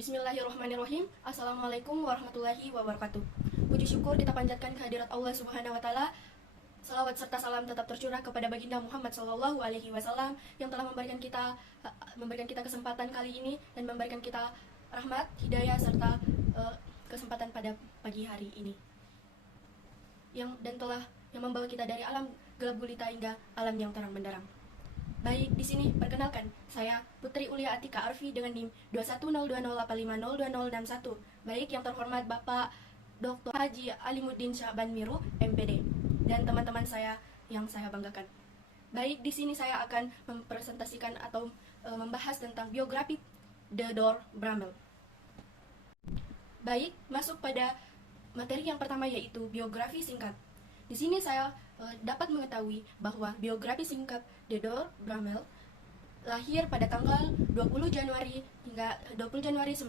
Bismillahirrahmanirrahim. Assalamualaikum warahmatullahi wabarakatuh. Puji syukur kita panjatkan kehadirat Allah Subhanahu wa taala. Salawat serta salam tetap tercurah kepada baginda Muhammad Sallallahu Alaihi Wasallam yang telah memberikan kita kesempatan kali ini dan memberikan kita rahmat, hidayah serta kesempatan pada pagi hari ini. Yang membawa kita dari alam gelap gulita hingga alam yang terang benderang. Baik, di sini perkenalkan, saya Putri Ulia Atika Arfi dengan NIM 2102085020061. Baik, yang terhormat Bapak Dr. Haji Alimuddin Syahban Miru, MPD, dan teman-teman saya yang saya banggakan. Baik, di sini saya akan mempresentasikan atau membahas tentang biografi Theodore Bramel. Baik, masuk pada materi yang pertama yaitu biografi singkat. Di sini saya dapat mengetahui bahwa biografi singkat Theodore Bramel lahir pada tanggal 20 Januari 1904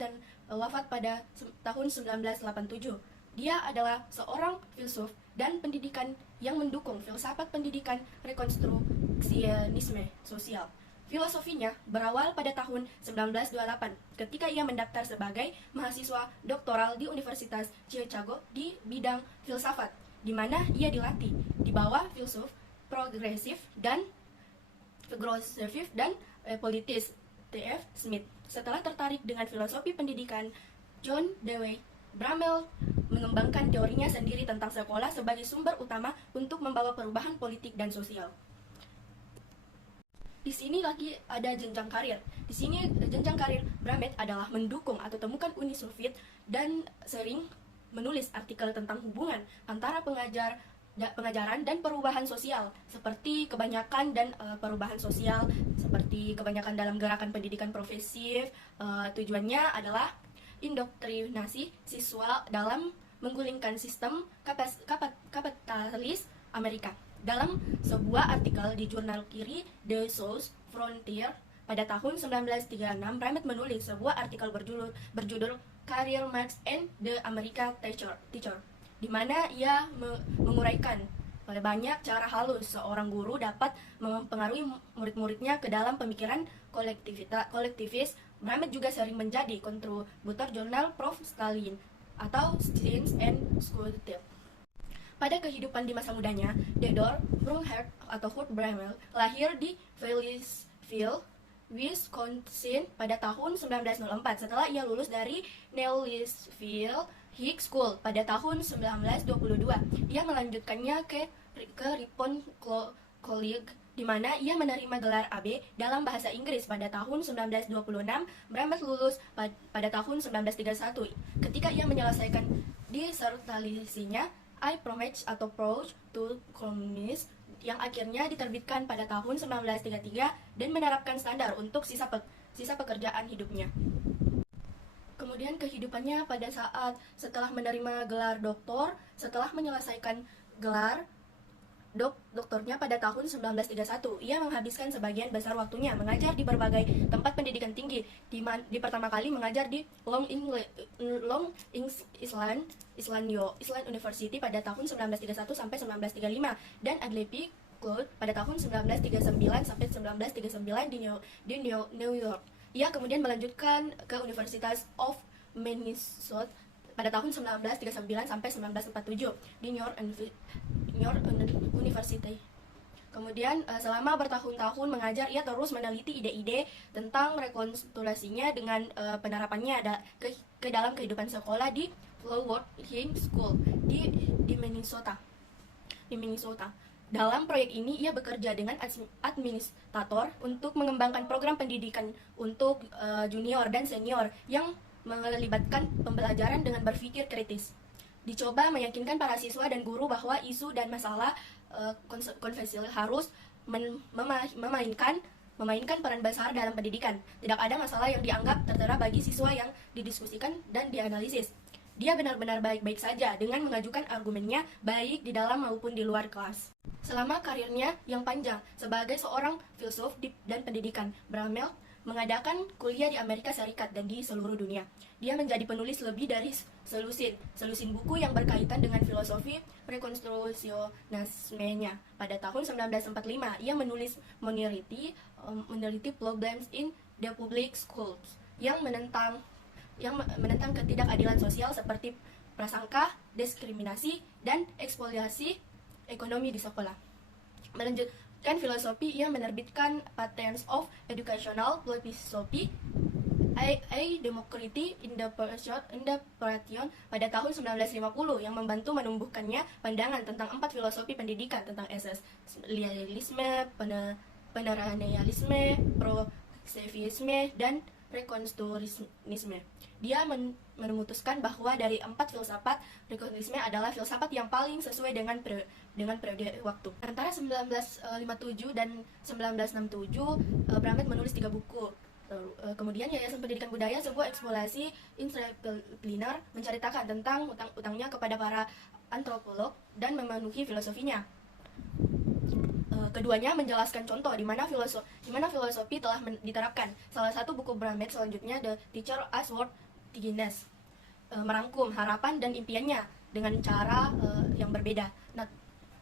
dan wafat pada tahun 1987. Dia adalah seorang filsuf dan pendidikan yang mendukung filsafat pendidikan rekonstruksianisme sosial. Filosofinya berawal pada tahun 1928 ketika ia mendaftar sebagai mahasiswa doktoral di Universitas Chicago di bidang filsafat, di mana ia dilatih di bawah filsuf progresif dan politis T.F. Smith. Setelah tertarik dengan filosofi pendidikan, John Dewey Bramel mengembangkan teorinya sendiri tentang sekolah sebagai sumber utama untuk membawa perubahan politik dan sosial. Di sini lagi ada jenjang karir. Di sini jenjang karir Bramel adalah mendukung atau temukan Uni Soviet dan sering menulis artikel tentang hubungan antara pengajaran dan perubahan sosial, seperti kebanyakan dalam gerakan pendidikan progresif. Tujuannya adalah indoktrinasi siswa dalam menggulingkan sistem kapitalis Amerika. Dalam sebuah artikel di jurnal kiri The South Frontier pada tahun 1936, Bramel menulis sebuah artikel berjudul Career Marx and the American Teacher, di mana ia menguraikan pada banyak cara halus seorang guru dapat mempengaruhi murid-muridnya ke dalam pemikiran kolektivis. Bramel juga sering menjadi kontributor jurnal Prof. Stalin atau Science and School. Pada kehidupan di masa mudanya, Theodore Brunhart atau Kurt Bramel lahir di Louisville, Wisconsin pada tahun 1904. Setelah ia lulus dari Louisville High School pada tahun 1922, ia melanjutkannya ke Ripon College, di mana ia menerima gelar AB dalam bahasa Inggris pada tahun 1926. Bramel lulus pada tahun 1931 ketika ia menyelesaikan disertasinya I Promise atau Approach to Communism, yang akhirnya diterbitkan pada tahun 1933 dan menerapkan standar untuk sisa pekerjaan hidupnya. Kemudian kehidupannya pada saat setelah menerima gelar doktor, setelah menyelesaikan gelar doktornya pada tahun 1931, ia menghabiskan sebagian besar waktunya mengajar di berbagai tempat pendidikan tinggi. Di pertama kali mengajar di Long Island University pada tahun 1931 sampai 1935 dan Adelaide College pada tahun 1939 sampai 1939 di New York. Ia kemudian melanjutkan ke Universitas of Minnesota pada tahun 1939 sampai 1947 di New York University. Kemudian selama bertahun-tahun mengajar, ia terus meneliti ide-ide tentang rekonstruksinya dengan penerapannya ke dalam kehidupan sekolah di Flowood High School di Minnesota. Dalam proyek ini, ia bekerja dengan administrator untuk mengembangkan program pendidikan untuk junior dan senior yang melibatkan pembelajaran dengan berpikir kritis. Dicoba meyakinkan para siswa dan guru bahwa isu dan masalah konvensional harus memainkan peran besar dalam pendidikan. Tidak ada masalah yang dianggap tertera bagi siswa yang didiskusikan dan dianalisis. Dia benar-benar baik-baik saja dengan mengajukan argumennya baik di dalam maupun di luar kelas. Selama karirnya yang panjang sebagai seorang filsuf dan pendidikan, Bramel mengadakan kuliah di Amerika Serikat dan di seluruh dunia. Dia menjadi penulis lebih dari selusin buku yang berkaitan dengan filosofi rekonstruksianismenya. Pada tahun 1945, ia meneliti problems in the public schools, yang menentang ketidakadilan sosial seperti prasangka, diskriminasi, dan eksploitasi ekonomi di sekolah. Melanjutkan filosofi, ia menerbitkan Patents of Educational Philosophy, A Democracy Interpretation pada tahun 1950 yang membantu menumbuhkannya pandangan tentang 4 filosofi pendidikan tentang esensialisme, peneranalisme, progresivisme, dan rekonstruksionisme. Dia memutuskan bahwa dari 4 filsafat, rekonstruksionisme adalah filsafat yang paling sesuai dengan periode waktu. Antara 1957 dan 1967, Bramett menulis 3 buku. Kemudian Yayasan Pendidikan Budaya, sebuah eksplorasi interdisipliner, menceritakan tentang utang-utangnya kepada para antropolog dan memenuhi filosofinya. Keduanya menjelaskan contoh di mana filosofi telah diterapkan. Salah satu buku Bramett selanjutnya, The Teacher as World Tigines, merangkum harapan dan impiannya dengan cara yang berbeda.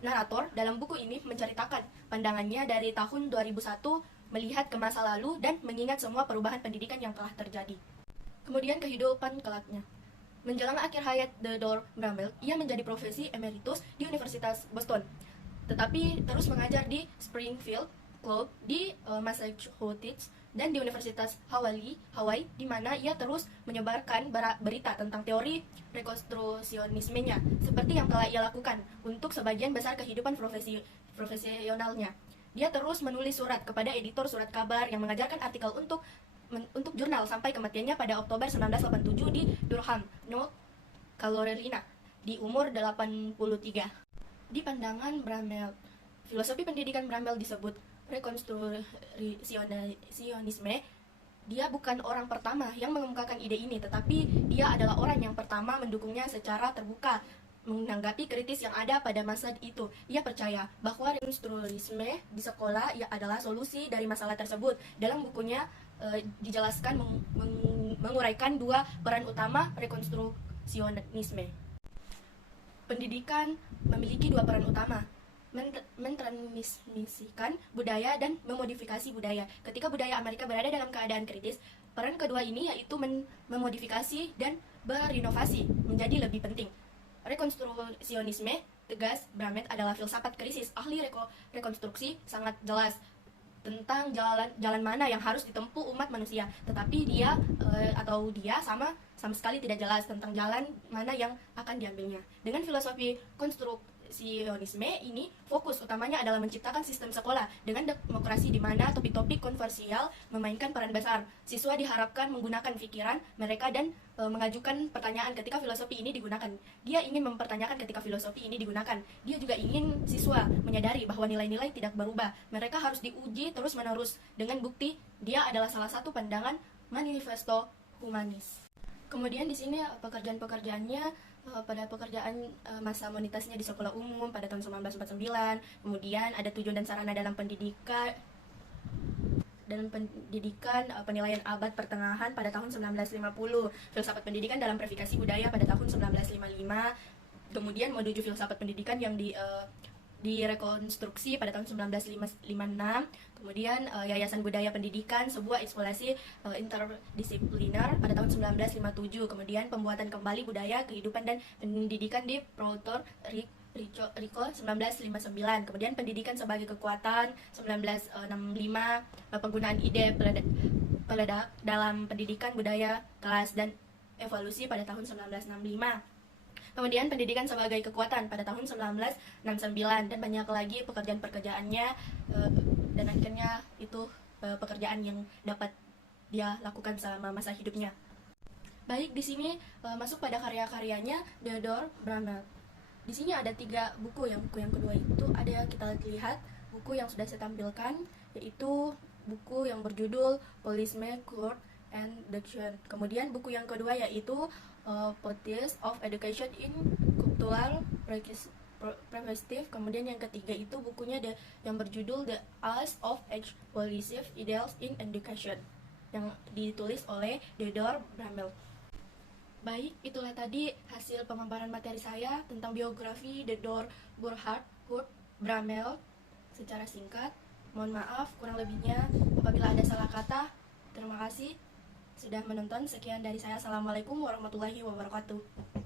Narator dalam buku ini menceritakan pandangannya dari tahun 2001, melihat ke masa lalu dan mengingat semua perubahan pendidikan yang telah terjadi. Kemudian kehidupan kelaknya. Menjelang akhir hayat Theodore Bramell, ia menjadi profesor emeritus di Universitas Boston, tetapi terus mengajar di Springfield College di Massachusetts dan di Universitas Hawaii, di mana ia terus menyebarkan berita tentang teori rekonstruksionismenya, seperti yang telah ia lakukan untuk sebagian besar kehidupan profesionalnya. Dia terus menulis surat kepada editor surat kabar yang mengajarkan artikel untuk jurnal sampai kematiannya pada Oktober 1987 di Durham, North Carolina, di umur 83. Di pandangan Bramell, filosofi pendidikan Bramell disebut rekonstruksionisme. Dia bukan orang pertama yang mengemukakan ide ini, tetapi dia adalah orang yang pertama mendukungnya secara terbuka. Menanggapi kritis yang ada pada masa itu, ia percaya bahwa rekonstruksionisme di sekolah adalah solusi dari masalah tersebut. Dalam bukunya dijelaskan menguraikan 2 peran utama rekonstruksionisme. Pendidikan memiliki 2 peran utama: mentransmisikan budaya dan memodifikasi budaya. Ketika budaya Amerika berada dalam keadaan kritis, peran kedua ini yaitu memodifikasi dan berinovasi menjadi lebih penting. Rekonstruksionisme, tegas Bramett, adalah filsafat krisis. Ahli rekonstruksi sangat jelas tentang jalan mana yang harus ditempuh umat manusia, tetapi dia sama sekali tidak jelas tentang jalan mana yang akan diambilnya. Dengan filosofi konstruksionisme ini, fokus utamanya adalah menciptakan sistem sekolah dengan demokrasi di mana topik-topik kontroversial memainkan peran besar. Siswa diharapkan menggunakan pikiran mereka dan mengajukan pertanyaan ketika filosofi ini digunakan. Dia ingin mempertanyakan ketika filosofi ini digunakan. Dia juga ingin siswa menyadari bahwa nilai-nilai tidak berubah. Mereka harus diuji terus-menerus dengan bukti dia adalah salah satu pandangan manifesto humanis. Kemudian di sini pekerjaan-pekerjaannya, pada pekerjaan masa monetasnya di sekolah umum pada tahun 1949. Kemudian ada tujuan dan sarana dalam pendidikan penilaian abad pertengahan pada tahun 1950, filsafat pendidikan dalam verifikasi budaya pada tahun 1955, kemudian menuju filsafat pendidikan yang direkonstruksi pada tahun 1956, kemudian Yayasan Budaya Pendidikan, sebuah eksplorasi interdisipliner pada tahun 1957, kemudian pembuatan kembali budaya, kehidupan dan pendidikan di Puerto Rico 1959, kemudian pendidikan sebagai kekuatan 1965, penggunaan ide peledak dalam pendidikan budaya, kelas dan evolusi pada tahun 1965. Kemudian pendidikan sebagai kekuatan pada tahun 1969, dan banyak lagi pekerjaan-pekerjaannya, dan akhirnya itu pekerjaan yang dapat dia lakukan selama masa hidupnya. Baik, di sini masuk pada karya-karyanya Theodore Bramell. Di sini ada 3 buku. Buku yang kedua itu ada, kita lihat buku yang sudah saya tampilkan, yaitu buku yang berjudul Policeman, Court and Deduction. Kemudian buku yang kedua yaitu Politics of Education in Cultural Perspective. Kemudian yang ketiga itu bukunya yang berjudul The Rise of Exploitative Ideals in Education, yang ditulis oleh Theodore Bramell. Baik, itulah tadi hasil pemaparan materi saya tentang biografi Theodore Burkhard Bramell secara singkat. Mohon maaf kurang lebihnya apabila ada salah kata. Terima kasih. sudah menonton. Sekian dari saya. Assalamualaikum warahmatullahi wabarakatuh.